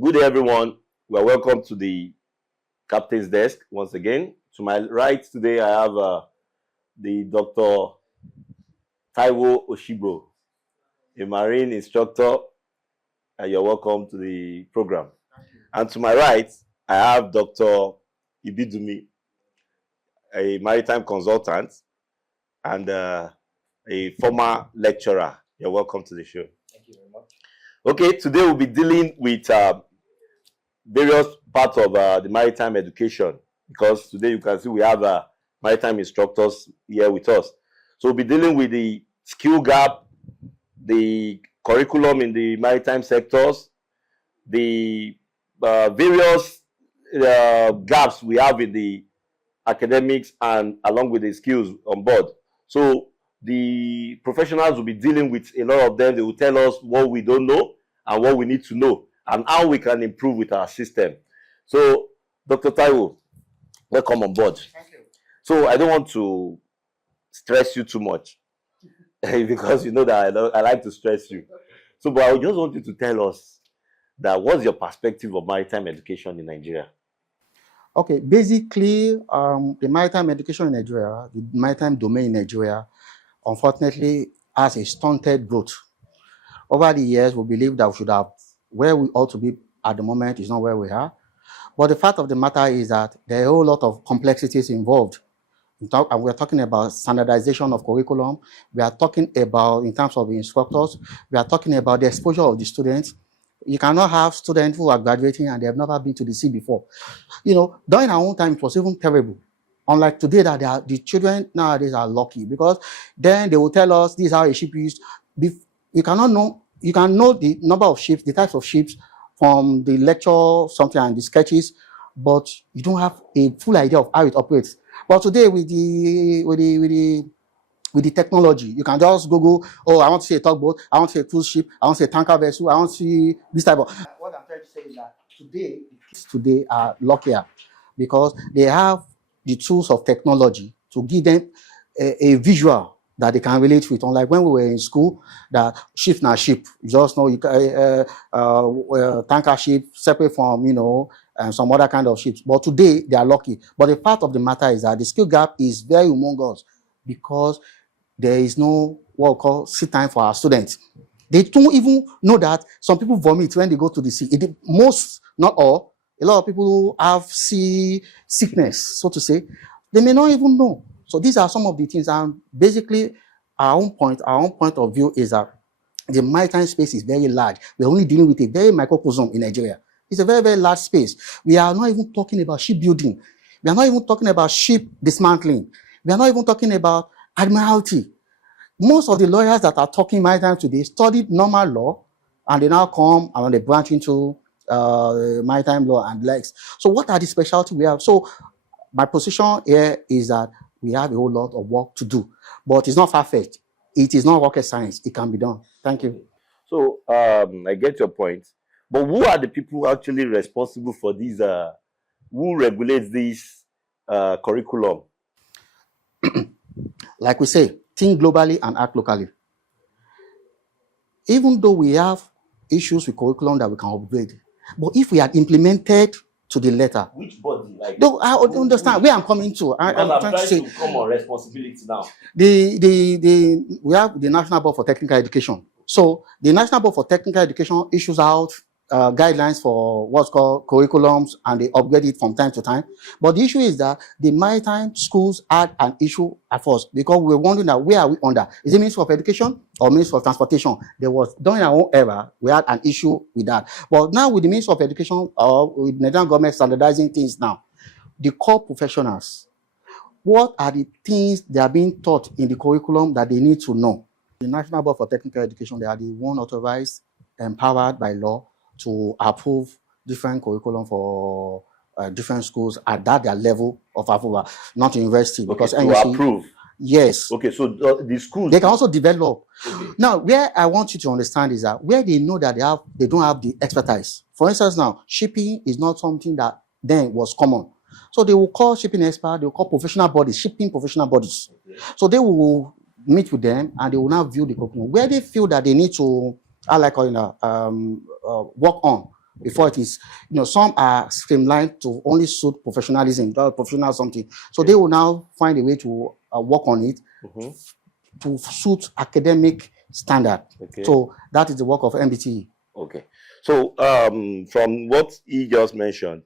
Good day, everyone. Well, welcome to the Captain's Desk once again. To my right today, I have the Dr. Taiwo Oshigbo, a marine instructor, and you're welcome to the program. And to my right, I have Dr. Ibidumi, a maritime consultant and a former lecturer. You're welcome to the show. Thank you very much. Okay, today we'll be dealing with various parts of the maritime education, because today you can see we have maritime instructors here with us. So we'll be dealing with the skill gap, the curriculum in the maritime sectors, the various gaps we have in the academics and along with the skills on board. So the professionals will be dealing with a lot of them. They will tell us what we don't know and what we need to know and how we can improve with our system. So, Dr. Taiwo, welcome on board. Thank you. So I don't want to stress you too much because you know that I like to stress you. So, but I just want you to tell us that what's your perspective of maritime education in Nigeria? Okay, basically, the maritime education in Nigeria, the maritime domain in Nigeria, unfortunately, has a stunted growth. Over the years, we believe that we should have where we ought to be at the moment is not where we are. But the fact of the matter is that there are a whole lot of complexities involved. And we're talking about standardization of curriculum. We are talking about, in terms of the instructors, we are talking about the exposure of the students. You cannot have students who are graduating and they have never been to the sea before. You know, during our own time, it was even terrible. Unlike today, that the children nowadays are lucky, because then they will tell us this is how a ship is. You cannot know. You can know the number of ships, the types of ships from the lecture, something, and the sketches, but you don't have a full idea of how it operates. But today, with the technology, you can just Google, oh, I want to see a tugboat, I want to see a cruise ship, I want to see a tanker vessel, I want to see this type of. What I'm trying to say is that today, the kids today are luckier because they have the tools of technology to give them a visual that they can relate with. Unlike when we were in school, that ship na ship. You just know tanker ship separate from, some other kind of ships. But today, they are lucky. But the fact of the matter is that the skill gap is very humongous because there is no what we call seat time for our students. They don't even know that some people vomit when they go to the sea. Most, not all, a lot of people who have sea sickness, so to say, they may not even know. So these are some of the things, and basically our own point of view is that the maritime space is very large. We're only dealing with a very microcosm in Nigeria. It's a very, very large space. We are not even talking about shipbuilding. We are not even talking about ship dismantling. We are not even talking about admiralty. Most of the lawyers that are talking maritime today studied normal law, and they now come and they branch into maritime law and legs. So what are the specialties we have? So my position here is that we have a whole lot of work to do, but it's not far-fetched. It is not rocket science. It can be done. Thank you. So I get your point. But who are the people actually responsible for these? Who regulates this curriculum? Like we say, think globally and act locally. Even though we have issues with curriculum that we can upgrade, but if we had implemented to the letter. Which body? Like, no, I understand where I'm coming to. I'm trying to say, come on responsibility now. We have the National Board for Technical Education. So the National Board for Technical Education issues out guidelines for what's called curriculums, and they upgrade it from time to time. But the issue is that the maritime schools had an issue at first, because we were wondering that where are we under? Is it Ministry of Education or Ministry of Transportation? There was, during our own era, we had an issue with that. But now with the Ministry of Education or with the Nigerian government standardizing things now, the core professionals, what are the things they are being taught in the curriculum that they need to know? The National Board for Technical Education, they are the one authorized, empowered by law to approve different curriculum for different schools at their level of approval, not university. Okay, because to approve. Yes. Okay, so the schools, they can also develop. Okay. Now, where I want you to understand is that where they know that they don't have the expertise. For instance, now shipping is not something that then was common. So they will call shipping expert, they will call professional bodies, shipping professional bodies. Okay. So they will meet with them and they will now view the curriculum. Where they feel that they need to, work on, before it is, some are streamlined to only suit professionalism, professional something. So they will now find a way to work on it to suit academic standard. So that is the work of NBTE. Okay. So from what he just mentioned,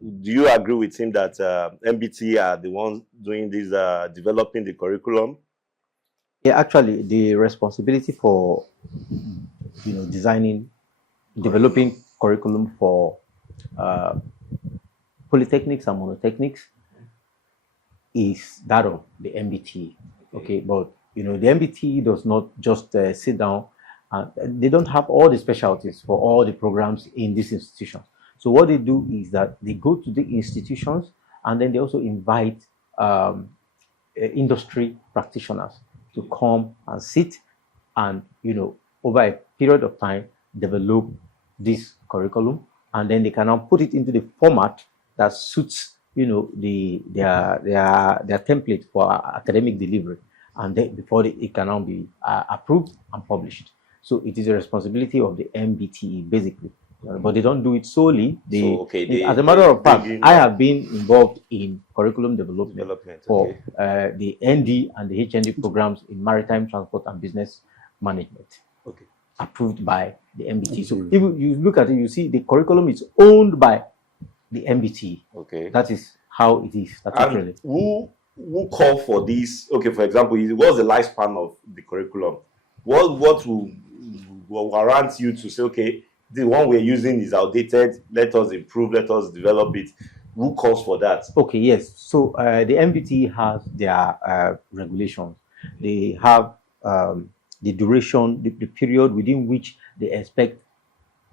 do you agree with him that NBTE are the ones doing this, developing the curriculum? Yeah, actually, the responsibility for developing curriculum for polytechnics and monotechnics is that of the NBTE. Okay, but the NBTE does not just sit down, and they don't have all the specialties for all the programs in these institutions. So what they do is that they go to the institutions, and then they also invite industry practitioners to come and sit and, over a period of time, develop this curriculum, and then they can now put it into the format that suits, their template for academic delivery, and then before it can now be approved and published. So it is a responsibility of the NBTE, basically. But they don't do it solely. As a matter of fact, I have been involved in curriculum development for the ND and the HND programs in maritime transport and business management, approved by the NBTE. So if you look at it, you see the curriculum is owned by the NBTE. That is how it is. And who call for this? Okay, for example, what's the lifespan of the curriculum? What will warrant you to say, okay, the one we're using is outdated, let us improve, let us develop it? Who calls for that? Okay, yes. So the NBTE has their regulations. They have the duration, the period within which they expect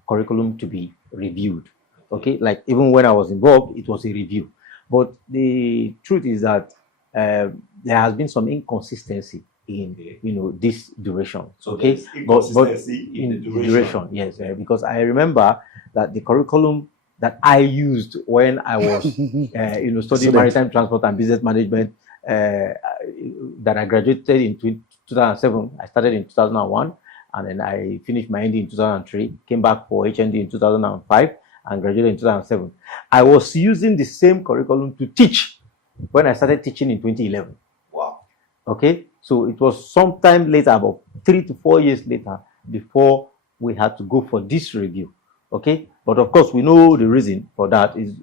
curriculum to be reviewed. Okay, like even when I was involved, it was a review. But the truth is that there has been some inconsistency in this duration. So but in the duration. Yes, because I remember that the curriculum that I used when I was studying maritime transport and business management, that I graduated in 2007. I started in 2001, and then I finished my ND in 2003, came back for HND in 2005, and graduated in 2007. I was using the same curriculum to teach when I started teaching in 2011. Wow. Okay, so it was sometime later, about 3 to 4 years later, before we had to go for this review. Okay, but of course we know the reason for that is,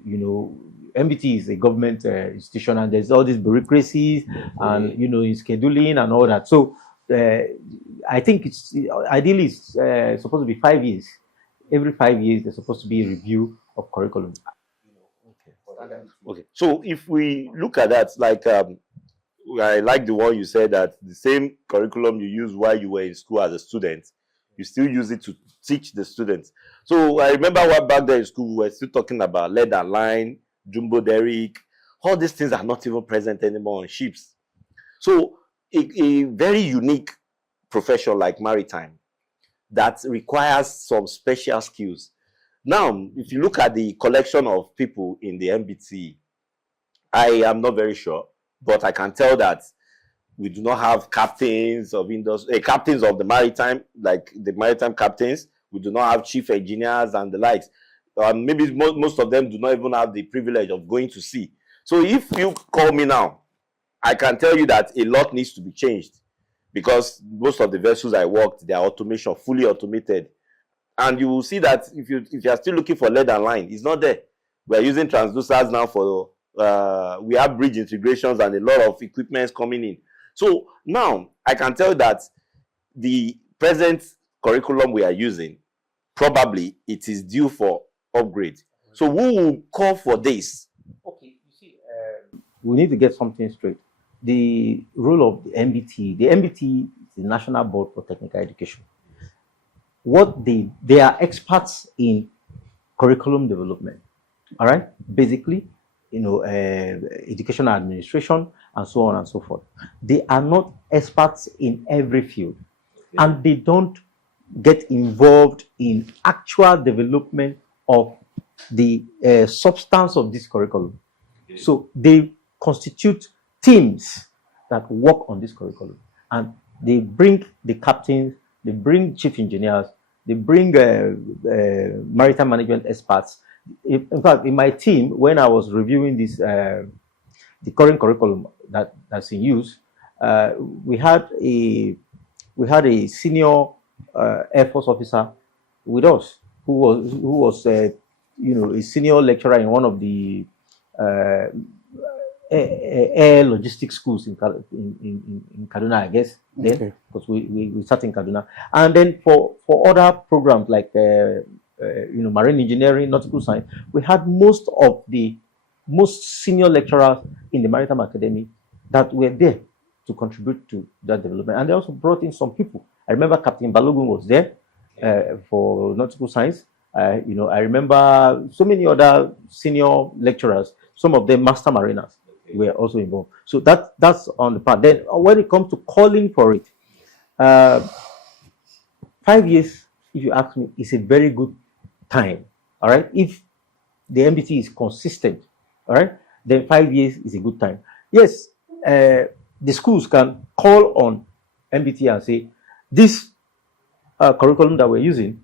MBT is a government institution, and there's all these bureaucracies and in scheduling and all that. So I think it's ideally it's supposed to be 5 years. Every 5 years there's supposed to be a review of curriculum. Okay. So if we look at that, like I like the one you said, that the same curriculum you used while you were in school as a student, you still use it to teach the students. So I remember what back there in school we were still talking about lead and line, jumbo derrick. All these things are not even present anymore on ships. So a very unique profession like maritime that requires some special skills. Now, if you look at the collection of people in the NBTE, I am not very sure, but I can tell that we do not have captains of industry, captains of the maritime, like the maritime captains. We do not have chief engineers and the likes. Maybe most of them do not even have the privilege of going to sea. So if you call me now, I can tell you that a lot needs to be changed, because most of the vessels I worked, they are automation, fully automated. And you will see that if you are still looking for lead and line, it's not there. We are using transducers now for, we have bridge integrations and a lot of equipment coming in. So now I can tell that the present curriculum we are using, probably it is due for upgrade. So who will call for this? Okay, you see, we need to get something straight. The role of the NBTE is the National Board for Technical Education. What they are experts in curriculum development. All right, basically, educational administration and so on and so forth. They are not experts in every field, and they don't get involved in actual development of the substance of this curriculum. So they constitute teams that work on this curriculum, and they bring the captains, they bring chief engineers, They bring maritime management experts. In fact, in my team, when I was reviewing this, the current curriculum that's in use, we had a senior Air Force officer with us who was a senior lecturer in one of the air logistics schools in Kaduna, I guess, then, because we sat in Kaduna. And then for other programs like marine engineering, nautical science, we had most of the most senior lecturers in the Maritime Academy that were there to contribute to that development. And they also brought in some people. I remember Captain Balogun was there for nautical science. I remember so many other senior lecturers, some of them master mariners, were also involved. So that's on the part. Then when it comes to calling for it, 5 years, if you ask me, is a very good time. All right, if the NBTE is consistent, all right, then 5 years is a good time. Yes, the schools can call on NBTE and say this curriculum that we're using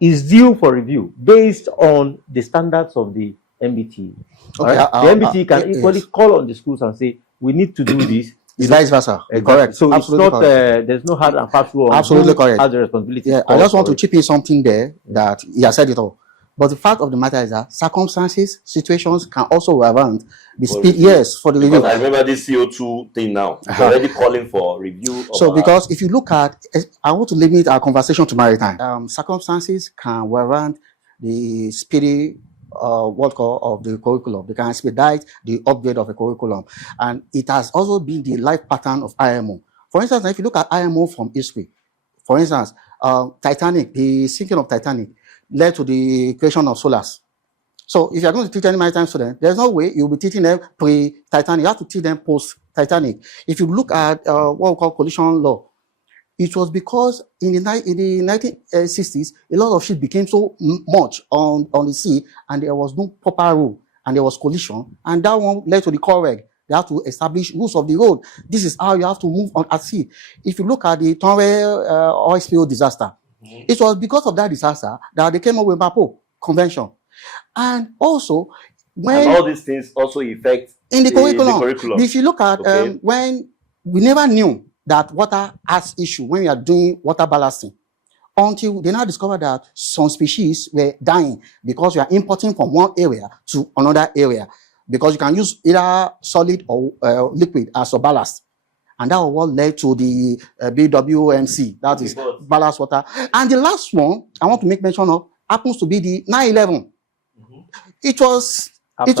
is due for review based on the standards of the NBTE. Okay, right? The NBTE can equally call on the schools and say, we need to do this. It's vice versa. Correct. So absolutely it's not, there's no hard and fast rule on absolutely correct. Has the responsibility. Yeah, I just want to chip in something there that he has said it all. But the fact of the matter is that circumstances, situations can also warrant the speed. Yes, for the review. I remember this CO2 thing now. It's already calling for review. So because if you look at, I want to limit our conversation to maritime. Circumstances can warrant the speedy of the curriculum. They can expedite the upgrade of a curriculum. And it has also been the life pattern of IMO. For instance, if you look at IMO from history, for instance, Titanic, the sinking of Titanic led to the creation of SOLAS. So if you're going to teach any maritime student, there's no way you'll be teaching them pre-Titanic. You have to teach them post-Titanic. If you look at what we call collision law, it was because in the 1960s, a lot of ships became so much on the sea, and there was no proper rule, and there was collision, and that one led to the COREG. They have to establish rules of the road. This is how you have to move on at sea. If you look at the Tonle oil spill disaster, it was because of that disaster that they came up with MAPO convention. And also, when and all these things also affect in the curriculum. If you look at when we never knew that water has issue when we are doing water ballasting, until they now discovered that some species were dying because we are importing from one area to another area, because you can use either solid or liquid as a ballast. And that was what led to the BWMC, that is ballast water. And the last one I want to make mention of happens to be the 9/11. It was after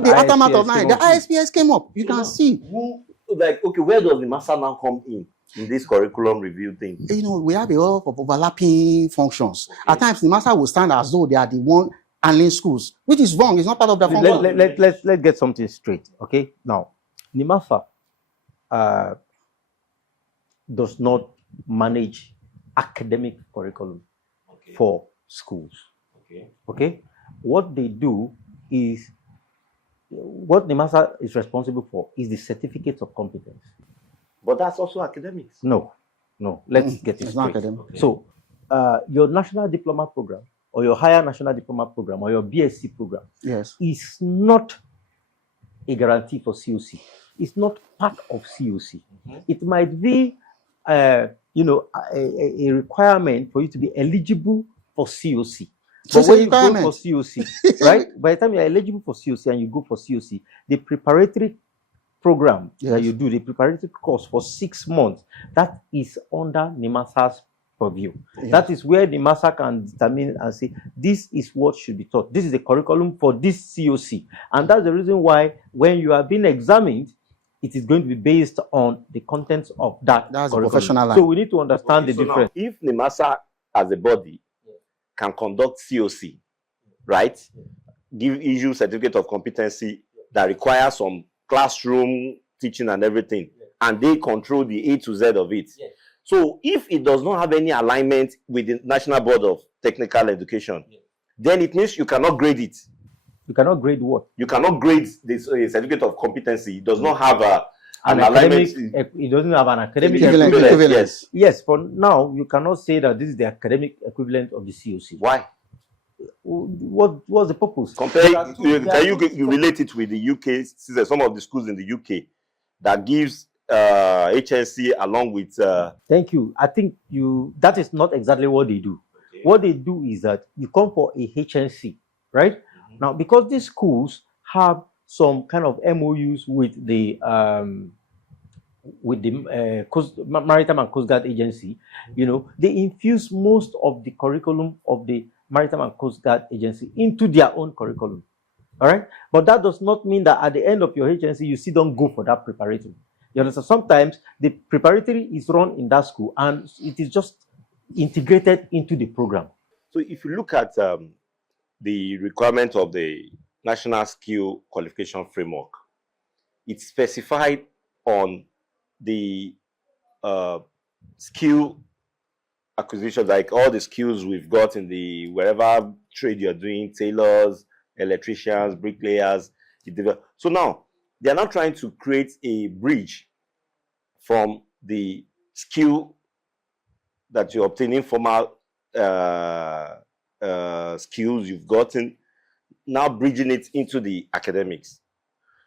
the aftermath of 9. The ISPS came up. You can see. Where does the master now come in this curriculum review thing? We have a lot of overlapping functions. Okay. At times, the master will stand as though they are the one handling schools, which is wrong. It's not part of the function. Let's get something straight. Okay, now NIMAFA does not manage academic curriculum for schools. Okay, what they do is, what NIMAFA is responsible for is the certificates of competence. But that's also academics. No. Let's get it straight. Okay. So, your national diploma program, or your higher national diploma program, or your BSc program, is not a guarantee for COC. It's not part of COC. It might be, a requirement for you to be eligible for COC. But when you go for COC, right? By the time you're eligible for COC and you go for COC, the preparatory program that you do, the preparatory course for 6 months, that is under NIMASA's purview. That is where NIMASA can determine and say, this is what should be taught. This is the curriculum for this COC. And that's the reason why when you are being examined, it is going to be based on the contents of that curriculum. So we need to understand the difference. Now, if NIMASA as a body can conduct COC, right? Issue certificate of competency that requires some classroom teaching and everything, and they control the A to Z of it. So if it does not have any alignment with the National Board of Technical Education, then it means you cannot grade it. You cannot grade what? You cannot grade this certificate of competency. It does not have an alignment academic, it doesn't have an academic Equivalence. Yes. Yes, for now, you cannot say that this is the academic equivalent of the COC. Why? What's the purpose? Compare. You relate it with the UK? Some of the schools in the UK that gives HNC along with. Thank you. I think that is not exactly what they do. Okay. What they do is that you come for a HNC, right? Now, because these schools have some kind of MOUs with the Maritime and Coast Guard Agency, they infuse most of the curriculum of the Maritime and Coast Guard Agency into their own curriculum. All right, but that does not mean that at the end of your HNC you still don't go for that preparatory. You understand? Sometimes the preparatory is run in that school and it is just integrated into the program. So if you look at the requirement of the National Skill Qualification Framework, it's specified on the skill acquisition, like all the skills we've got in the wherever trade you're doing, tailors, electricians, bricklayers. So now they are not trying to create a bridge from the skill that you're obtaining, formal skills you've gotten, now bridging it into the academics.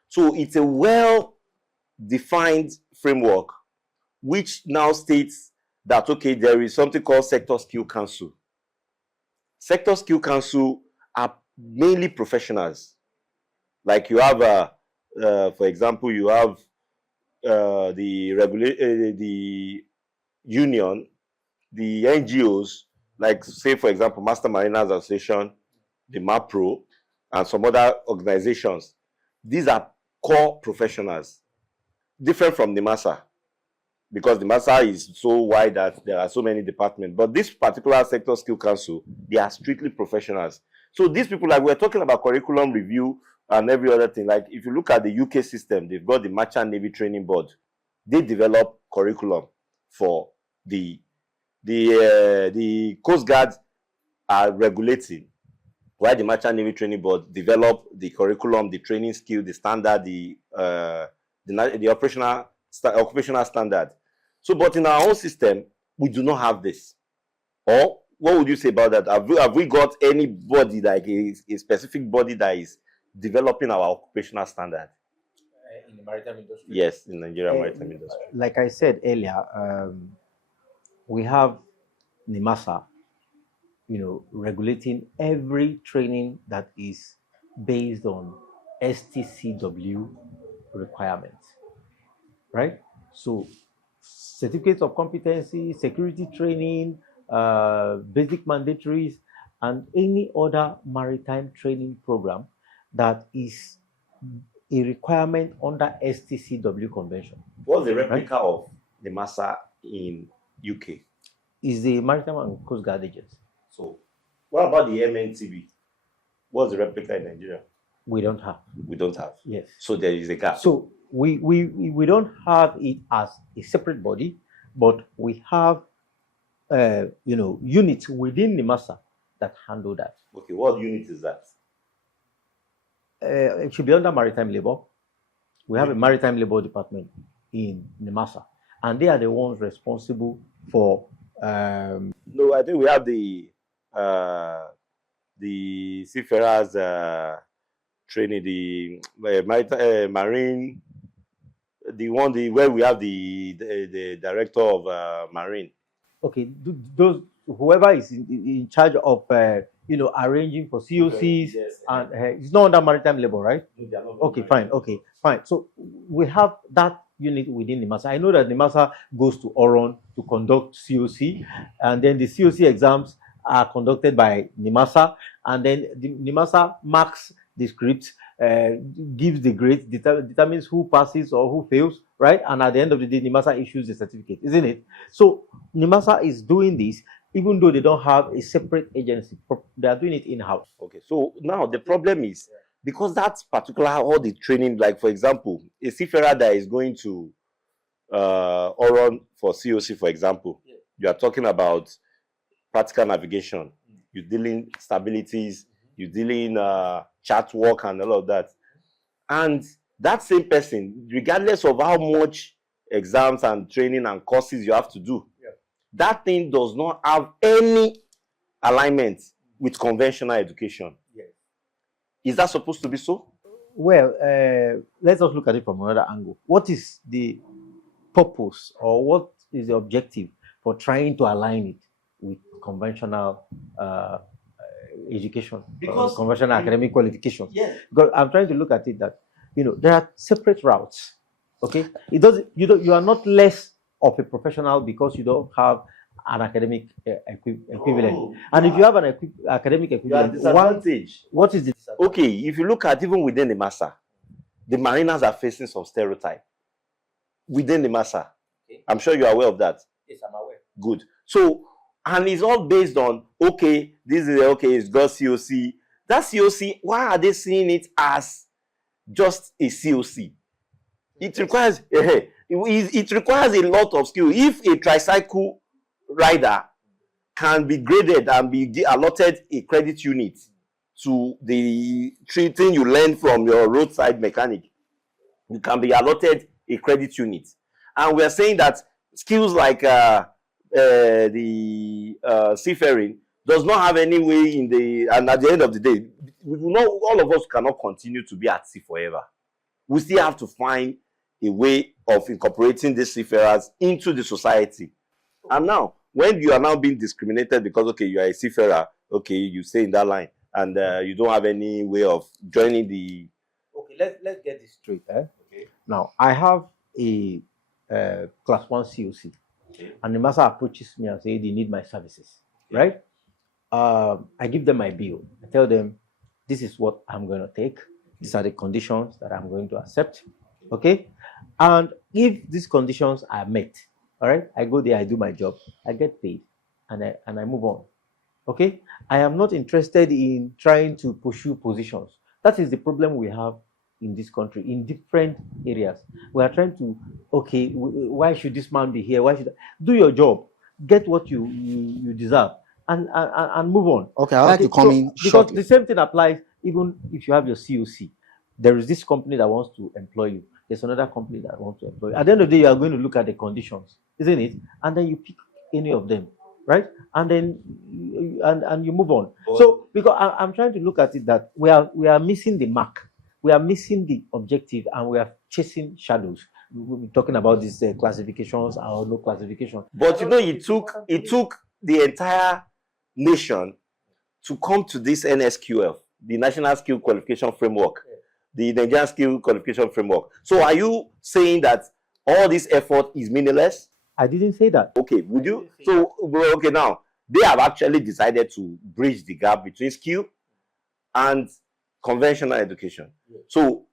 So it's a well-defined framework which now states that, okay, there is something called Sector Skill Council. Sector Skill Council are mainly professionals. Like you have, for example, you have the union, the NGOs, like say, for example, Master Mariners Association, the MAPRO, and some other organizations. These are core professionals, different from the MASA, because the MASA is so wide that there are so many departments. But this particular Sector Skill Council, they are strictly professionals. So these people, like we're talking about curriculum review and every other thing, like if you look at the UK system, they've got the Merchant Navy Training Board. They develop curriculum for the Coast Guard are regulating, while the Merchant Navy Training Board develop the curriculum, the training skill, the standard, the occupational standard. So, but in our own system, we do not have this. Or what would you say about that? Have we got anybody, like a specific body that is developing our occupational standard? In the maritime industry? Yes, in Nigerian maritime industry. Like I said earlier, we have NIMASA, regulating every training that is based on STCW requirements, right? So certificates of competency, security training, basic mandatories, and any other maritime training program that is a requirement under STCW convention. What's the replica of the MASA in UK? Is the Maritime and Coast Guard Agency. So what about the MNTB? What's the replica in Nigeria? We don't have. We don't have. Yes. So there is a gap. So we don't have it as a separate body, but we have units within NIMASA that handle that. Okay, what unit is that? It should be under maritime labor. We have a maritime labor department in NIMASA, and they are the ones responsible for. No, I think we have the Seafarers training, the marine, where we have the director of marine. Okay, those whoever is in charge of arranging for COCs, yes, and it's not under maritime labor, right? No, Okay, fine. Okay, fine. So we have that unit within NIMASA. I know that NIMASA goes to Oron to conduct COC, and then the COC exams are conducted by NIMASA, and then the NIMASA marks the script, gives the grade, determines who passes or who fails, right? And at the end of the day, NIMASA issues the certificate, isn't it? So NIMASA is doing this even though they don't have a separate agency. They are doing it in-house. Okay, so now the problem is, because that's particular all the training, like for example, a seafarer that is going to Oron for COC, for example, you are talking about practical navigation, you're dealing stabilities, you're dealing chart work and all of that. And that same person, regardless of how much exams and training and courses you have to do, that thing does not have any alignment with conventional education. Yes. Is that supposed to be so? Well, let's just look at it from another angle. What is the purpose or what is the objective for trying to align it with conventional education, Because conventional academic qualifications? Yes. Because I'm trying to look at it that, there are separate routes. Okay, it doesn't. You are not less of a professional because you don't have an academic equivalent. Oh, and if you have an academic equivalent, what is the disadvantage? Okay, if you look at even within the MASA, the mariners are facing some stereotype within the MASA. Okay. I'm sure you are aware of that. Yes, I'm aware. Good. So, and it's all based on, okay, this is okay, it's got COC. That COC, why are they seeing it as just a COC? It requires it requires a lot of skill. If a tricycle rider can be graded and be allotted a credit unit to the thing you learn from your roadside mechanic, you can be allotted a credit unit. And we are saying that skills like seafaring does not have any way in the, and at the end of the day, we know all of us cannot continue to be at sea forever. We still have to find a way of incorporating these seafarers into the society. And now, when you are now being discriminated because, okay, you are a seafarer, okay, you stay in that line, and you don't have any way of joining the... Okay, let's get this straight. Okay. Now, I have a class 1 COC, okay, and the master approaches me and says they need my services, right? I give them my bill. I tell them, this is what I'm going to take. These are the conditions that I'm going to accept, okay? And if these conditions are met, all right, I go there, I do my job, I get paid, and I move on, okay? I am not interested in trying to pursue positions. That is the problem we have in this country, in different areas. We are trying to, okay, why should this man be here? Why should do your job, get what you deserve, and move on. Okay, I'd like to come in shortly. Because the same thing applies even if you have your COC. There is this company that wants to employ you. There's another company that wants to employ you. At the end of the day, you are going to look at the conditions, isn't it? And then you pick any of them, right? And then you move on. So because I'm trying to look at it that we are missing the mark. We are missing the objective, and we are chasing shadows. We'll be talking about these classifications or no classification. But it took the entire nation to come to this NSQF, the National Skill Qualification Framework, the Nigerian Skill Qualification Framework. So are you saying that all this effort is meaningless? I didn't say that. Okay, would you? So, okay, now, they have actually decided to bridge the gap between skill and conventional education. Yeah. So,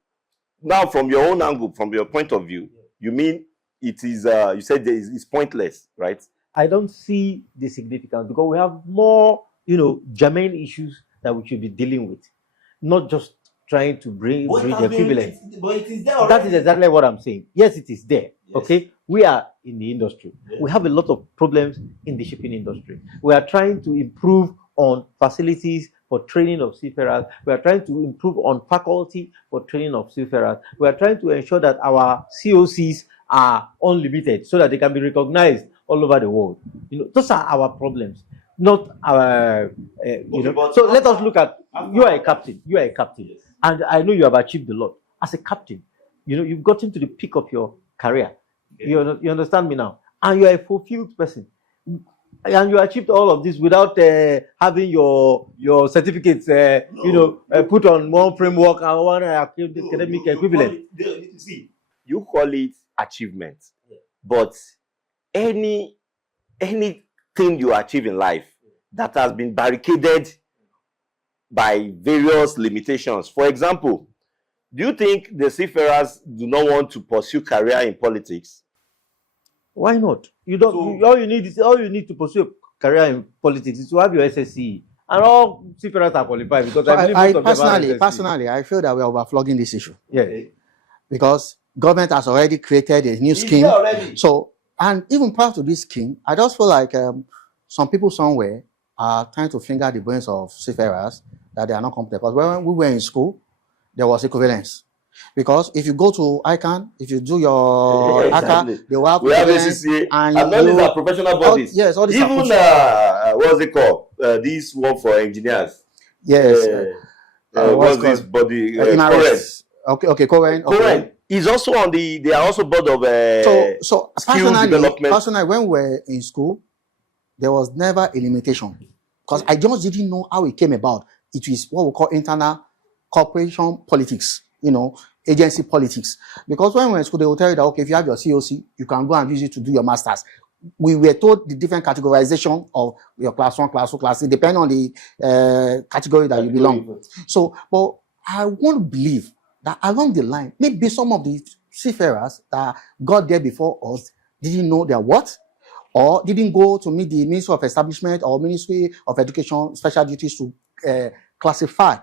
now from your own angle, from your point of view, you mean it is, you said it's pointless, right? I don't see the significance because we have more, germane issues that we should be dealing with, not just trying to bring the equivalent. But it is there. That is exactly what I'm saying. Yes, it is there. Yes. Okay, we are in the industry. Yes. We have a lot of problems in the shipping industry. We are trying to improve on facilities for training of seafarers. We are trying to improve on faculty for training of seafarers. We are trying to ensure that our COCs are unlimited so that they can be recognized all over the world. Those are our problems, not our. So let us look at. You are a captain. You are a captain, yes. And I know you have achieved a lot as a captain. You've gotten to the peak of your career. Okay. You understand me now, and you are a fulfilled person. And you achieved all of this without having your certificates, put on one framework and one academic equivalent. See, you call it achievement, but anything you achieve in life that has been barricaded by various limitations. For example, do you think the seafarers do not want to pursue career in politics? Why not? You don't. All you need to pursue a career in politics is to have your SSCE, and all seafarers are qualified because personally, I feel that we are overflogging this issue. Yeah, because government has already created a new scheme. So, and even prior to this scheme, I just feel like some people somewhere are trying to finger the brains of seafarers that they are not competent. Because when we were in school, there was equivalence. Because if you go to ICANN, if you do your Exactly. ICANN, they will have We have equivalence, ACCA, and and all these are professional bodies. yes, all these are Even what's it called? This one for engineers. yes. What's this body? Current. Okay, current. Current is also on the. They are also board of So skill development. personally, when we were in school, there was never a limitation, because I just didn't know how it came about. It is what we call internal corporation politics, agency politics. Because when we were in school, they will tell you that, okay, if you have your COC, you can go and use it to do your masters. We were told the different categorization of your class 1, class 2, class 3, depending on the category that you belong. So, but I want to believe that along the line, maybe some of the seafarers that got there before us didn't know their what, or didn't go to meet the Ministry of Establishment or Ministry of Education special duties to classify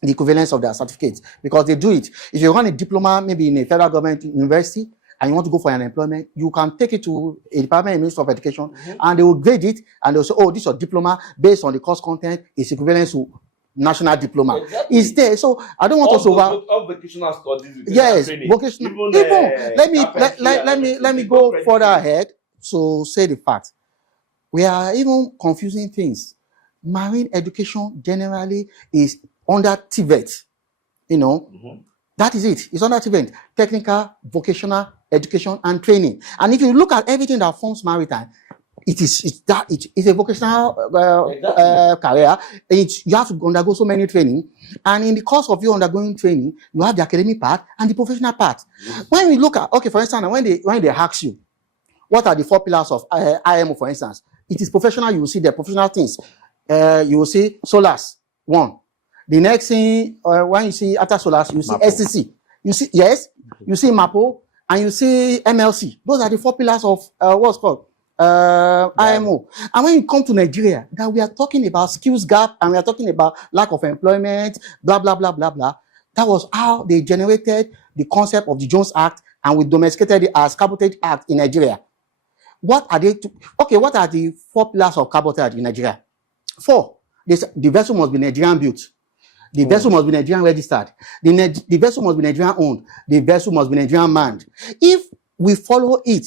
the equivalence of their certificates, because they do it. If you run a diploma, maybe in a federal government university, and you want to go for an employment, you can take it to a department in Ministry of Education, and they will grade it, and they'll say, oh, this is your diploma based on the course content, is equivalent to national diploma. Exactly. It's there. So I don't want us to all vocational studies. Yes, vocational. Let me go further ahead to say the fact. We are even confusing things. Marine education generally is under TVET. That is it. It's under TVET. Technical, vocational, education, and training. And if you look at everything that forms maritime, it's a vocational career. You have to undergo so many training, and in the course of you undergoing training, you have the academic part and the professional part. When we look at, okay, for instance, when they ask you, what are the 4 pillars of IMO, for instance, it is professional. You will see the professional things. You will see SOLAS 1. The next thing, when you see after SOLAS, you see MAPO. STC. You see, yes, you see MAPO, and you see MLC. Those are the 4 pillars of what's called IMO. And when you come to Nigeria, that we are talking about skills gap, and we are talking about lack of employment, blah, blah, blah, blah, blah. That was how they generated the concept of the Jones Act, and we domesticated it as Cabotage Act in Nigeria. What are they? What are the 4 pillars of cabotage in Nigeria? 4. The vessel must be Nigerian built. The vessel must be Nigerian registered. The vessel must be Nigerian owned. The vessel must be Nigerian manned. If we follow it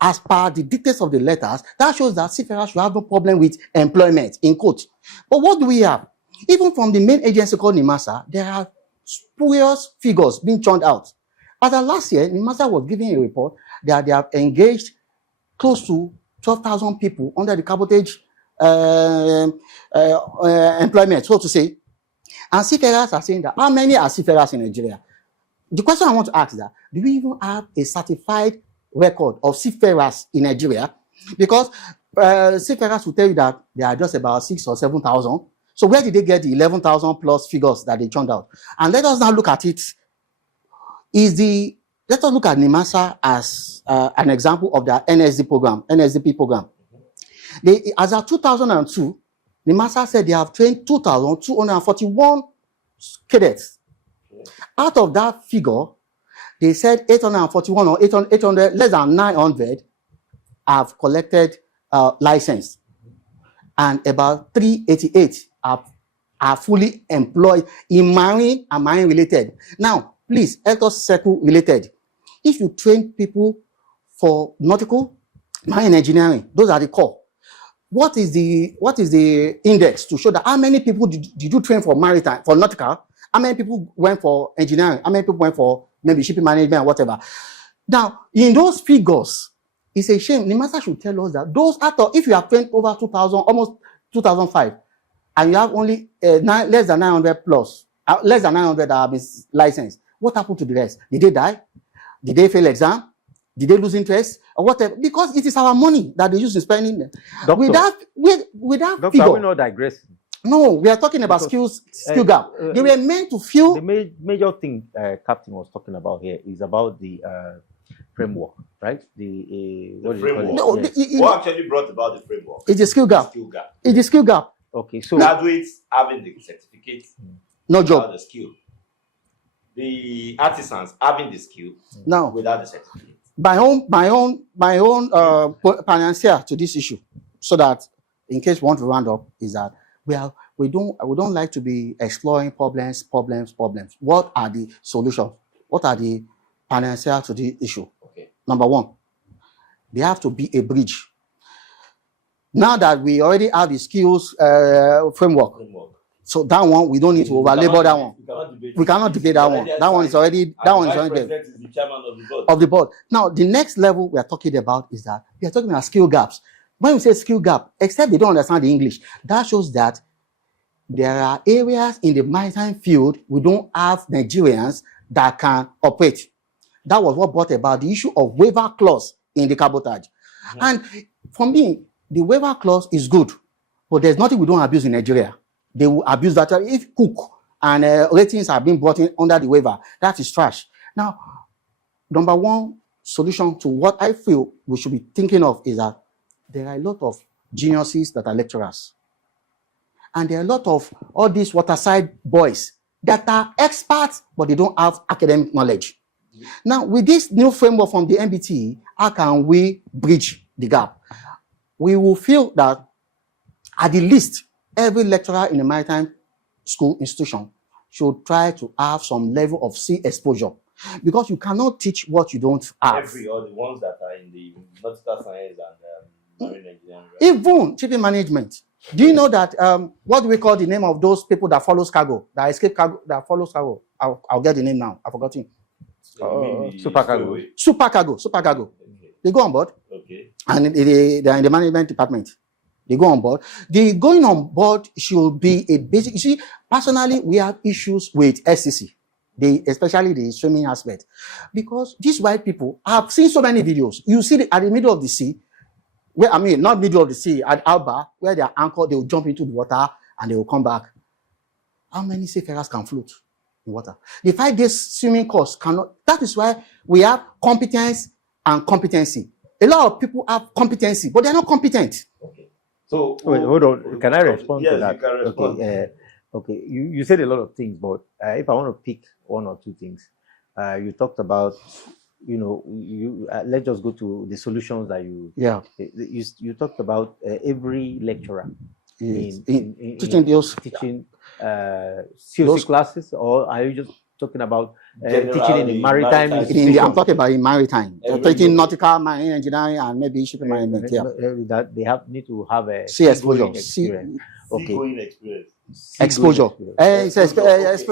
as per the dictates of the letters, that shows that seafarers should have no problem with employment, in quote. But what do we have? Even from the main agency called NIMASA, there are spurious figures being churned out. As of last year, NIMASA was giving a report that they have engaged close to 12,000 people under the cabotage employment, so to say. And seafarers are saying that, how many are seafarers in Nigeria? The question I want to ask is that, do we even have a certified record of seafarers in Nigeria? Because seafarers will tell you that there are just about 6,000 or 7,000. So where did they get the 11,000 plus figures that they churned out? And let us now look at it. Let us look at NIMASA as an example of the NSDP program. As of 2002, NIMASA said they have trained 2,241 cadets. Out of that figure, they said 841 or 800, less than 900 have collected license, and about 388 are fully employed in marine and marine related. Now, please let us circle related. If you train people for nautical, marine engineering, those are the core. What is the index to show that how many people did you train for maritime, for nautical? How many people went for engineering? How many people went for maybe shipping management or whatever? Now, in those figures, it's a shame. NIMASA should tell us that those if you have trained over 2,000, almost 2,005, and you have only less than 900 plus, less than 900 that have been licensed, what happened to the rest? Did they die? Did they fail exam? Did they lose interest or whatever? Because it is our money that they use in spending them. With that Doctor, figure, are we not digressing? No, we are talking about skill gap. They were meant to fill. The major thing Captain was talking about here is about the framework, right? The framework. No, yes. What actually brought about the framework? It's a skill gap. Skill gap. It's a skill gap. Okay, so Graduates having the certificate, No job. without the skill. The artisans having the skill Now, without the certificate. my own panacea to this issue, so that in case we want to round up, is that we don't like to be exploring problems. What are the solutions? What are the panacea to the issue? Okay. Number one, they have to be a bridge. Now that we already have the skills framework, so that one we don't need to overlabor that one. We cannot debate that one. That one is already there. Is the chairman Of the board. Now, the next level we are talking about is that we are talking about skill gaps. When we say skill gap, except they don't understand the English, that shows that there are areas in the maritime field we don't have Nigerians that can operate. That was what brought about the issue of waiver clause in the cabotage. And for me, the waiver clause is good, but there's nothing we don't abuse in Nigeria. They will abuse that. If cook and ratings are being brought in under the waiver, that is trash. Now, number one solution to what I feel we should be thinking of is that there are a lot of geniuses that are lecturers. And there are a lot of all these waterside boys that are experts, but they don't have academic knowledge. Now, with this new framework from the NBTE, how can we bridge the gap? We will feel that at the least, every lecturer in a maritime school institution should try to have some level of sea exposure, because you cannot teach what you don't have. All the ones that are in the nautical science and marine engineering. Right? Even shipping management. Do you know that what do we call the name of those people that follows cargo, that escape cargo, that follows cargo? I'll get the name now. I've forgotten. Super cargo. Super cargo. Okay. They go on board. Okay. And they are in the management department. They go on board. The going on board should be a basic. You see, personally, we have issues with SCC, especially the swimming aspect, because these white people, I've seen so many videos. You see at the middle of the sea, not middle of the sea, at Alba, where they are anchored, they will jump into the water and they will come back. How many seafarers can float in water? The 5 days swimming course cannot. That is why we have competence and competency. A lot of people have competency, but they're not competent. Okay. So wait, hold on. Can I respond to that? You can respond. Okay. You said a lot of things, but if I want to pick one or two things, you talked about, let's just go to the solutions that you talked about. Every lecturer in teaching COC classes, or are you just talking about teaching in the maritime? I'm talking about in maritime, taking nautical, marine engineering, and maybe shipping management. That they need to have a sea exposure. Exposure. It's experience.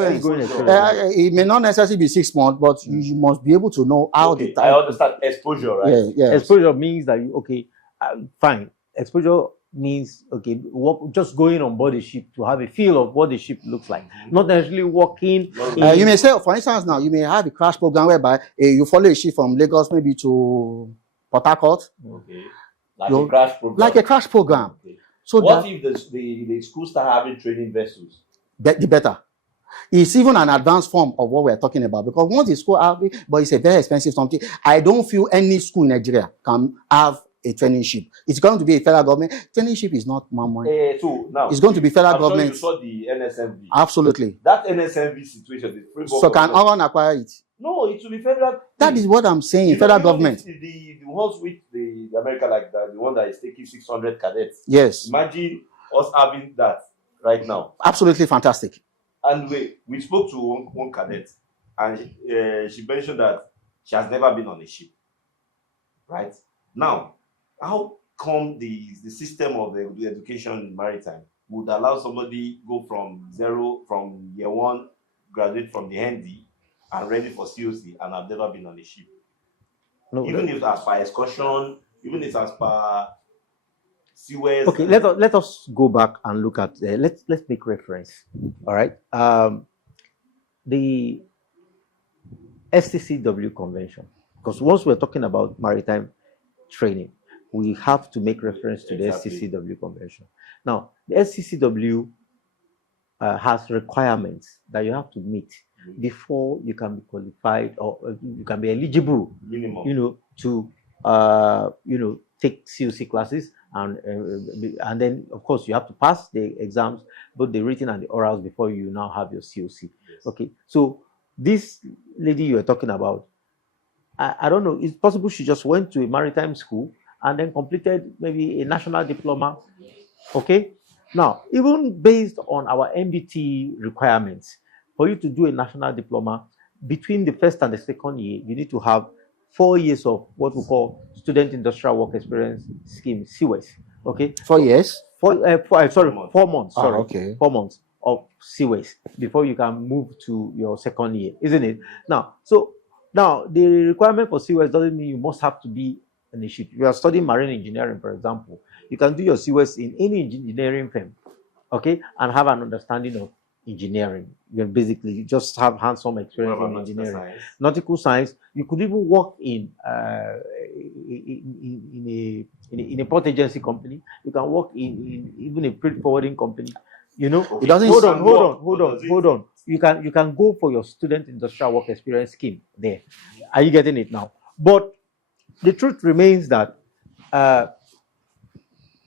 It may not necessarily be 6 months, but you must be able to know how the time. I understand exposure, right? Yeah. Exposure means that fine. Exposure means just going on board the ship to have a feel of what the ship looks like, not necessarily walking. You may say, for instance, now you may have a crash program whereby you follow a ship from Lagos maybe to Port Harcourt. Okay. A crash program. Like a crash program. Okay. So what if the school start having training vessels? The better. It's even an advanced form of what we're talking about, because once the school have it, but it's a very expensive something. I don't feel any school in Nigeria can have a training ship. It's going to be a federal government. Training ship is not more money. So now it's going to be federal government. Sure you saw the NSMV. Absolutely. That NSMV situation. So can Oron acquire it? No, it will be federal. That is what I'm saying. Federal government. The ones with the America like that, the one that is taking 600 cadets. Yes. Imagine us having that right now. Absolutely fantastic. And we spoke to one cadet, and she mentioned that she has never been on a ship. Right now, how come the system of the education in maritime would allow somebody go from year 1, graduate from the ND, and ready for COC, and have never been on a ship? No, even if as per excursion, even if as per seaways. Okay, let us go back and look at let's make reference. All right, the STCW convention, because once we're talking about maritime training, we have to make reference to the STCW convention. Now, the STCW has requirements that you have to meet before you can be qualified, or you can be eligible, minimum, to take COC classes, and then of course you have to pass the exams, both the written and the orals, before you now have your COC. Yes. Okay, so this lady you were talking about, I don't know, it's possible she just went to a maritime school and then completed maybe a national diploma. Okay, now even based on our NBTE requirements, for you to do a national diploma, between the first and the second year, you need to have 4 years of what we call Student Industrial Work Experience Scheme, CWES. Okay? 4 years? 4 months. Sorry, okay. 4 months of CWES before you can move to your second year, isn't it? Now, the requirement for CWES doesn't mean you must have to be an issue. If you are studying marine engineering, for example, you can do your CWES in any engineering firm, okay, and have an understanding of engineering. You basically you just have hands-on experience in engineering. Nautical science, you could even work in a port agency company. You can work in even a freight forwarding company. You know, It doesn't hold on. You can go for your student industrial work experience scheme there. Are you getting it now? But the truth remains that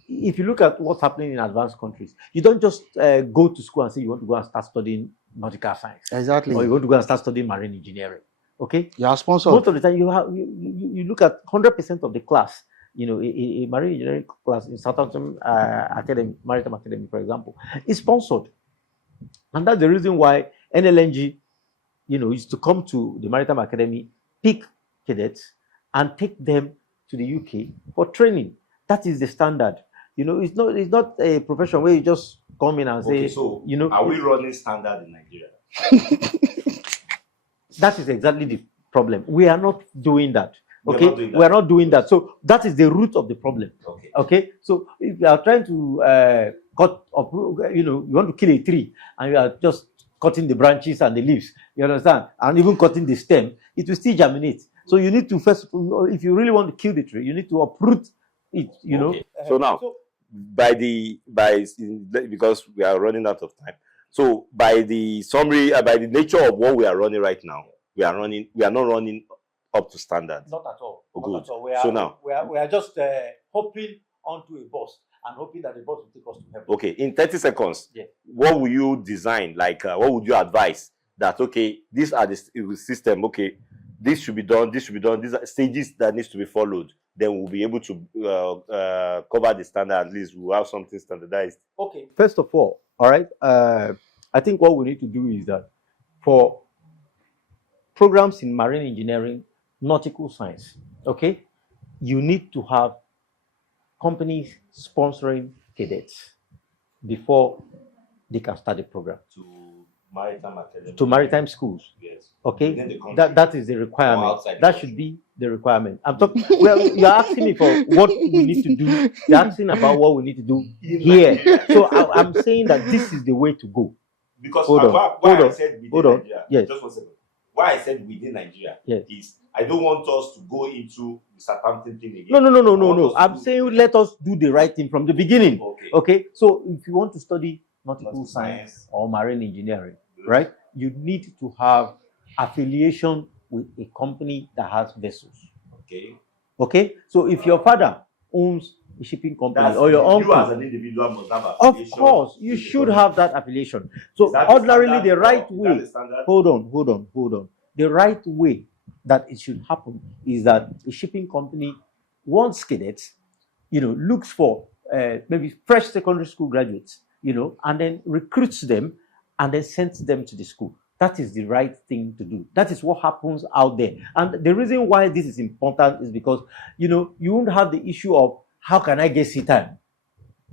if you look at what's happening in advanced countries, you don't just go to school and say you want to go and start studying nautical science. Exactly. Or you want to go and start studying marine engineering. Okay? You are sponsored. Most of the time, you look at 100% of the class, you know, a marine engineering class in Southampton Academy, Maritime Academy, for example, is sponsored. And that's the reason why NLNG, you know, used to come to the Maritime Academy, pick cadets, and take them to the UK for training. That is the standard. You know, it's not a profession where you just come in and say, so you know, are we running standard in Nigeria? That is exactly the problem. We are not doing that. Okay, we are not doing that. So that is the root of the problem. Okay. So if you are trying to cut up, you know, you want to kill a tree and you are just cutting the branches and the leaves, you understand, and even cutting the stem, it will still germinate. So you need to first, if you really want to kill the tree, you need to uproot it. You know. So now, because we are running out of time. So by the summary, by the nature of what we are running right now, we are not running up to standard. Not at all. Oh, good. At all. We are just hopping onto a bus and hoping that the bus will take us to heaven. Okay, in 30 seconds, yeah, what will you design? Like, what would you advise? That, okay, these are the system, okay, this should be done, these are stages that needs to be followed. Then we'll be able to cover the standard, at least we'll have something standardized. Okay, first of all right, I think what we need to do is that for programs in marine engineering, nautical science, okay, you need to have companies sponsoring cadets before they can start the program. To maritime academy. To maritime schools. Yes. Okay. That is the requirement. That should be the requirement. I'm talking. Well, you're asking me for what we need to do. You're asking about what we need to do here. So I'm saying that this is the way to go. Because hold on. I said within Nigeria. Yes. Just 1 second. Why I said within Nigeria is I don't want us to go into the Southampton thing again. No. I'm saying let us do the right thing from the beginning. Okay. So if you want to study nautical science or marine engineering, right, you need to have affiliation with a company that has vessels. Okay. So if your father owns a shipping company or your uncle, you as an individual must have affiliation. Of course, you should have that affiliation. So ordinarily, the right way. Hold on. The right way that it should happen is that a shipping company wants cadets, you know, looks for maybe fresh secondary school graduates, you know, and then recruits them and then sends them to the school. That is the right thing to do. That is what happens out there. And the reason why this is important is because, you know, you won't have the issue of how can I get sea time?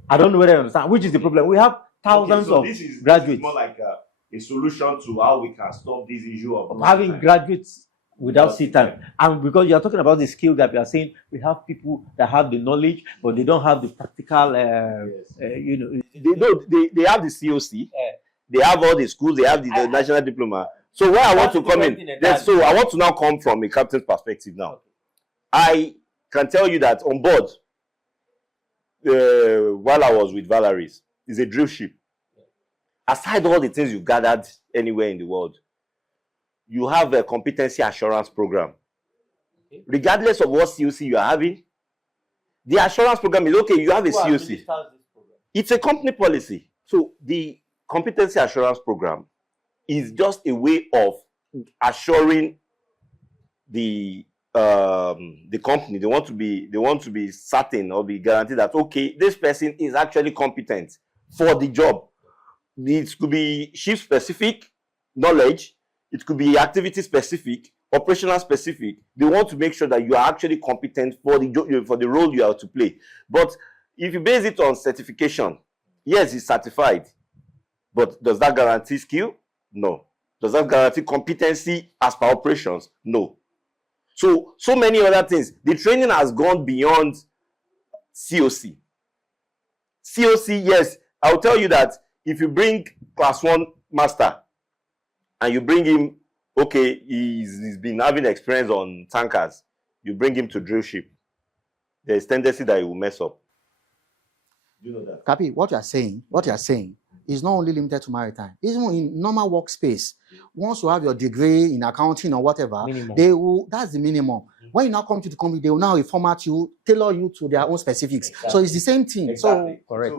I don't know whether you understand, which is the problem. We have thousands of graduates. This is more like a solution to how we can stop this issue of having graduates without sea time. And because you are talking about the skill gap, you are saying we have people that have the knowledge, but they don't have the practical, you know. They have the COC, they have all the schools, they have the national diploma. So where I want to come in, so I want to now come from a captain's perspective now. I can tell you that on board, while I was with Valeries, is a drill ship. Aside all the things you gathered anywhere in the world, you have a competency assurance program. Regardless of what COC you are having, the assurance program is okay. You have a COC. It's a company policy. So the competency assurance program is just a way of assuring the company. They want to be certain or be guaranteed that okay, this person is actually competent for the job. It could be ship specific knowledge. it could be activity specific, operational specific. They want to make sure that you are actually competent for the role you are to play. But if you base it on certification, yes, it's certified, but does that guarantee skill? No. Does that guarantee competency as per operations? No. So many other things. The training has gone beyond COC. COC, yes, I'll tell you that if you bring class 1 master and you bring him, okay, he's been having experience on tankers, you bring him to drill ship, there's tendency that he will mess up. You know that. Capi, what you are saying is not only limited to maritime. Even in normal workspace, once you have your degree in accounting or whatever, Minimum. that's the minimum. When you now come to the company, they will now format you, tailor you to their own specifics. Exactly. So it's the same thing. Exactly. So Correct.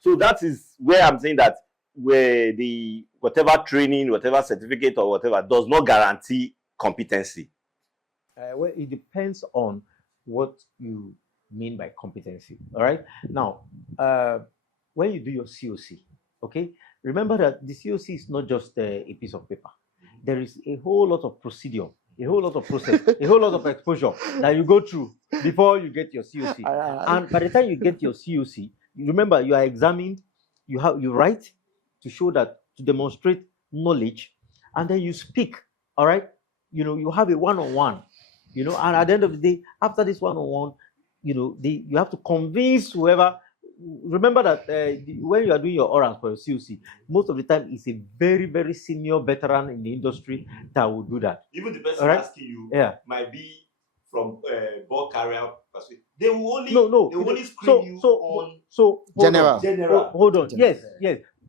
So that is where I'm saying that where the whatever training, whatever certificate or whatever does not guarantee competency. Well, it depends on what you mean by competency. All right. Now, when you do your COC, okay, remember that the COC is not just a piece of paper. There is a whole lot of procedure, a whole lot of process, a whole lot of exposure that you go through before you get your COC. And by the time you get your COC, remember you are examined, you write to show that, to demonstrate knowledge, and then you speak. All right, you have a one-on-one, and at the end of the day, after this one-on-one, you have to convince whoever. Remember that when you are doing your orals for your COC, most of the time it's a very, very senior veteran in the industry that will do that. Even the person asking you might be from bulk carrier perspective. They will only They will only screen you on general. Hold on. Yes.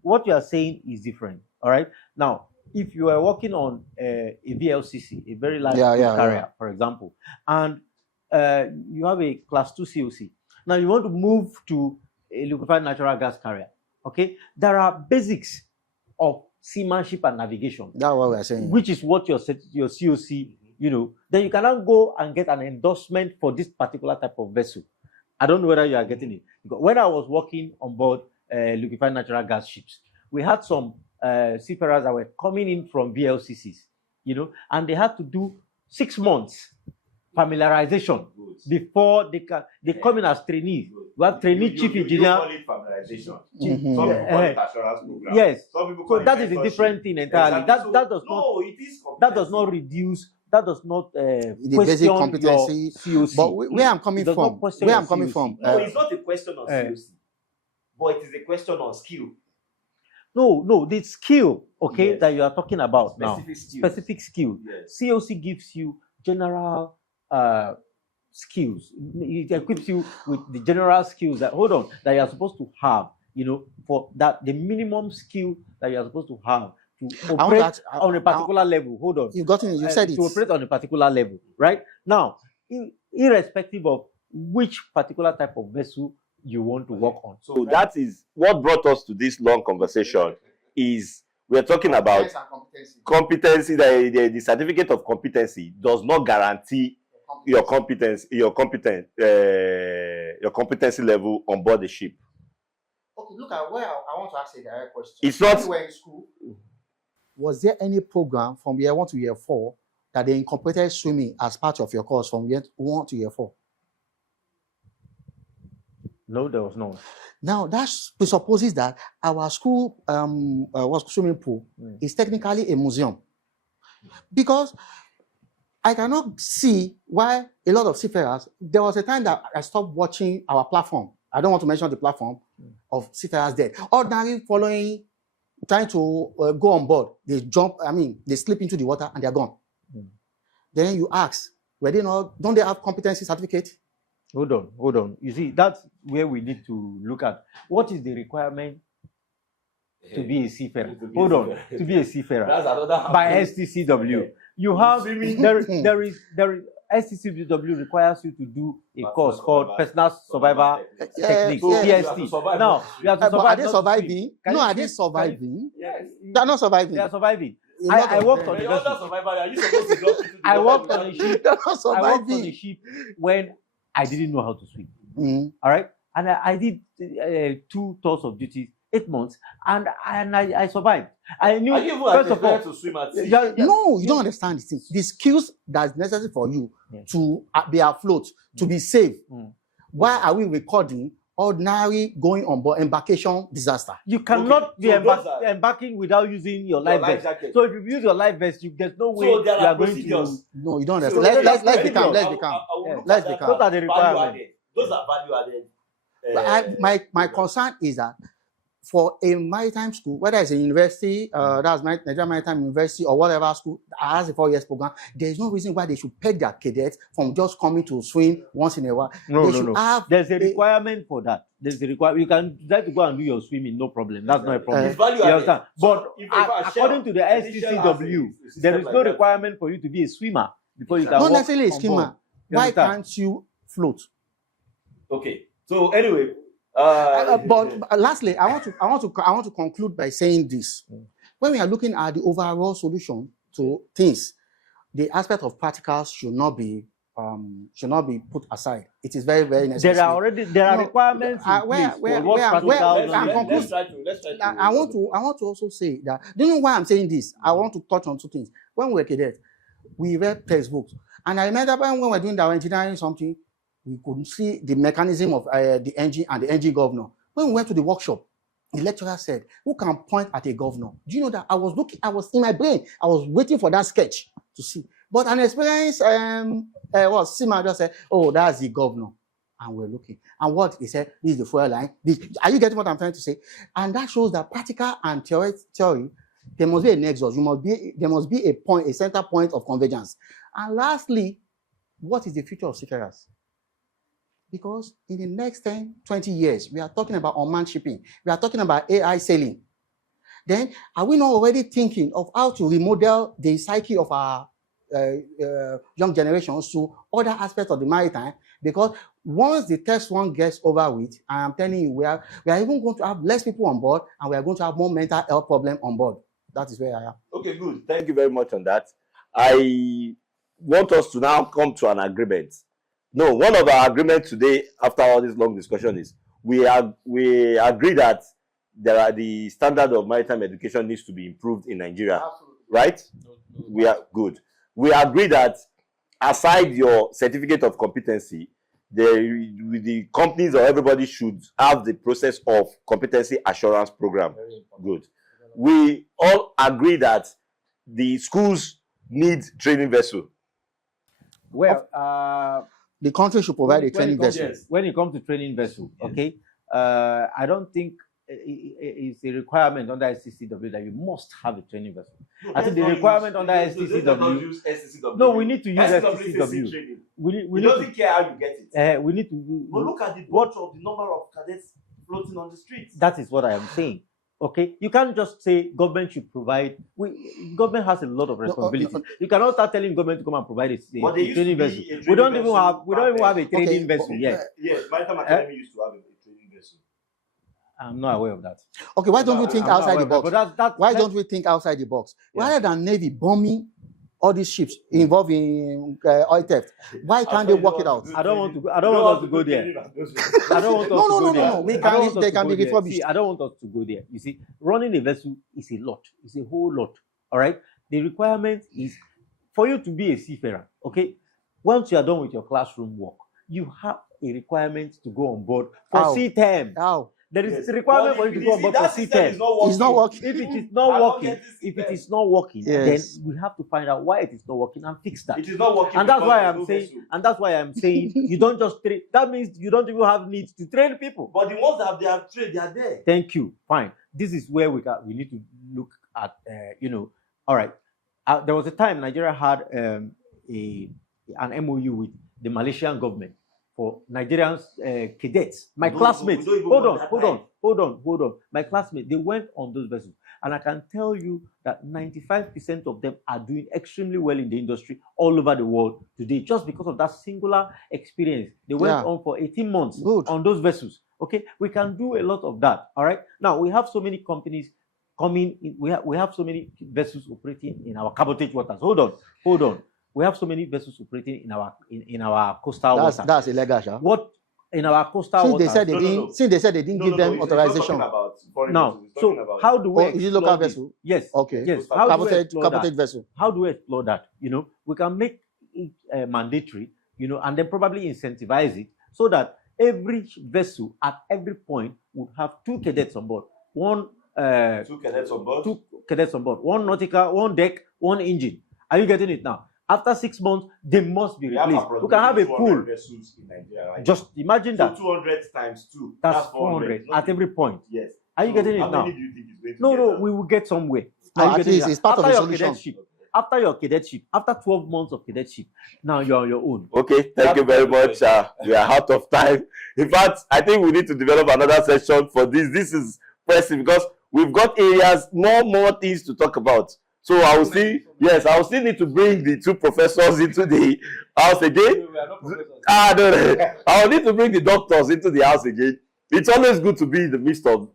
What you are saying is different. All right. Now, if you are working on a VLCC, a very large carrier, for example, and you have a class 2 COC, now you want to move to a liquefied natural gas carrier. Okay, there are basics of seamanship and navigation. That's what we are saying. Which is what your COC, then you cannot go and get an endorsement for this particular type of vessel. I don't know whether you are getting it. Because when I was working on board liquefied natural gas ships, we had some seafarers that were coming in from VLCCs, and they had to do 6 months familiarization before they come in as trainees. We have trainee chief engineer. You call it familiarization. Some people call it assurance program. Yes. Some people call So it that is a different thing entirely. Exactly. That does not reduce. That does not the question basic competency. your COC. But where I'm coming from, no, it's not a question on COC, but it is a question on skill. No, the skill, that you are talking about Specific skill. Yes. COC gives you general skills. It equips you with the general skills that you are supposed to have, for that the minimum skill that you are supposed to have to operate on a particular level. Hold on. You got it. You said it. To operate on a particular level, right? Now, irrespective of which particular type of vessel you want to work on. So that is what brought us to this long conversation. Is we're talking about competency. The certificate of competency does not guarantee your competency level on board the ship. Okay, look at where I want to ask a direct question. It's not. When you were in school, was there any program from year 1 to year 4 that they incorporated swimming as part of your course from year 1 to year 4? No, there was no. Now that presupposes that our school swimming pool is technically a museum, because I cannot see why a lot of seafarers. There was a time that I stopped watching our platform. I don't want to mention the platform of seafarers dead. Ordinary following, trying to go on board, they jump. They slip into the water and they're gone. Then you ask, don't they have competency certificate? Hold on. You see, that's where we need to look at what is the requirement to be a seafarer. To be a seafarer by STCW. You have there is STCW requires you to do a course called Personal Survivor Techniques, PST. Now you have to survive. Are they surviving? No, are they surviving? Yes. They are not surviving. They are surviving. I worked on the vessel. I worked on the ship. They are not surviving. I worked on the ship when I didn't know how to swim. All right, and I did 2 tours of duty 8 months, and I survived. I knew, Are you even first of all, to swim at sea? No, you don't understand the thing. The skills that's necessary for you to be afloat, to be safe. Why are we recording ordinary going on board embarkation disaster? You cannot be embarking without using your life vest. jacket. So if you use your life vest, there's no way So there you are are going procedures. to. No, you don't So understand. Let's let's be calm. Let's be calm. Let's be calm. Those are the requirements. Those are value added. But my concern is that for a maritime school, whether it's a university, that's Nigerian Maritime University or whatever school that has a 4 years program, there's no reason why they should peg their cadets from just coming to swim once in a while. No. There's a requirement for that. There's a requirement. You can try to go and do your swimming, no problem. That's not a problem. It's value You added. understand? But So according to the STCW, there is no requirement for you to be a swimmer before you can. Not walk necessarily a on swimmer. board. Why understand? can't you float? Okay. So anyway, but lastly, I want to conclude by saying this: when we are looking at the overall solution to things, the aspect of practicals should not be put aside. It is very, very necessary. There are requirements. I want to also say that. Do you know why I'm saying this? I want to touch on two things. When we were cadets, we read textbooks, and I remember when we were doing our engineering something, we couldn't see the mechanism of the engine and the engine governor. When we went to the workshop, the lecturer said, "Who can point at a governor?" Do you know that I was in my brain, I was waiting for that sketch to see. But an experienced Seaman just said, "Oh, that's the governor." And we're looking. And what he said, this is the fuel line. Are you getting what I'm trying to say? And that shows that practical and theory, there must be a nexus. There must be a point, a center point of convergence. And lastly, what is the future of seafarers? Because in the next 10, 20 years, we are talking about unmanned shipping. We are talking about AI sailing. Then, are we not already thinking of how to remodel the psyche of our young generations to other aspects of the maritime? Because once the test one gets over with, I am telling you, we are even going to have less people on board, and we are going to have more mental health problem on board. That is where I am. Okay, good. Thank you very much on that. I want us to now come to an agreement. No, one of our agreements today, after all this long discussion, is we agree that the standard of maritime education needs to be improved in Nigeria. Absolutely. Right? No. We are good. We agree that aside your certificate of competency, the companies or everybody should have the process of competency assurance program. Good. We all agree that the schools need training vessel. Well, the country should provide a training vessel. Yes. When it comes to training vessel, okay, I don't think it's a requirement under SCCW that you must have a training vessel. No, I think the requirement under SCCW. No, we need to use SCCW. We don't care how you get it. We need to. But look at the bunch of the number of cadets floating on the streets. That is what I am saying. Okay, you can't just say government should provide. Government has a lot of responsibility. You cannot start telling government to come and provide a training vessel. We don't even have a training vessel yet. Yes, Maritime Academy used to have a training vessel. I'm not aware of that. Okay, why don't we think outside the box? Why don't we think outside the box? Rather than Navy bombing all these ships involved in oil theft, why can't they work it out? I don't want us to go there. I don't want us to go there. No. They can be refurbished. See, I don't want us to go there. You see, running a vessel is a lot. It's a whole lot. All right. The requirement is for you to be a seafarer. Okay. Once you are done with your classroom work, you have a requirement to go on board for sea term. There is a requirement for you to go on board for sea term. It's not working. If it is not working, then we have to find out why it is not working and fix that. It is not working. And that's why I'm saying, you don't just train. That means you don't even have need to train people. But the ones that they have trained, they are there. Thank you. Fine. This is where we need to look at. All right. There was a time Nigeria had an MOU with the Malaysian government for Nigerians cadets. My classmates. Hold on. My classmates, they went on those vessels. And I can tell you that 95% of them are doing extremely well in the industry all over the world today, just because of that singular experience. They went on for 18 months on those vessels. Okay, we can do a lot of that. All right. Now we have so many companies coming in. We have so many vessels operating in our cabotage waters. Hold on. We have so many vessels operating in our coastal waters. That's illegal, sir. What in our coastal Since waters. they said they No, no, didn't, no. since they said they didn't give them He's not talking authorization. about foreign Now, vessels. He's talking so about how do we Or is it explore local this? vessel? Yes. Okay. Yes. Coastal How do we Cabotage, explore that? cabotage vessel. How do we explore that? We can make it mandatory, and then probably incentivize it so that every vessel at every point would have two cadets on board. two cadets on board. Two cadets on board. One nautical, one deck, one engine. Are you getting it now? After 6 months, they must be replaced. We can have a pool. Vessels in Nigeria, right? Just imagine so that. 200 times 2. That's 400 at every point. Yes. Are you getting it how now? many do you think is going to No, get no, that? we will get somewhere. No, Are you at getting least it? it's part of After the your solution. cadetship, after your cadetship, after 12 months of cadetship, now you're on your own. Okay, thank you very much. We are out of time. In fact, I think we need to develop another session for this. This is pressing because we've got areas, more things to talk about. So I will still need to bring the two professors into the house again. No. I will need to bring the doctors into the house again. It's always good to be in the midst of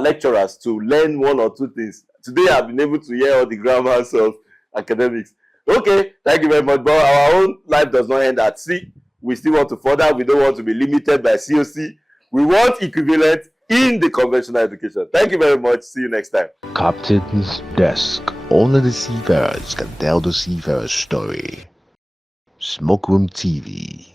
lecturers to learn one or two things. Today I've been able to hear all the grammars of academics. Okay, thank you very much. But our own life does not end at sea. We still want to further. We don't want to be limited by COC. We want equivalent in the conventional education. Thank you very much. See you next time. Captain's Desk. Only the seafarers can tell the seafarer's story. Smoke Room TV.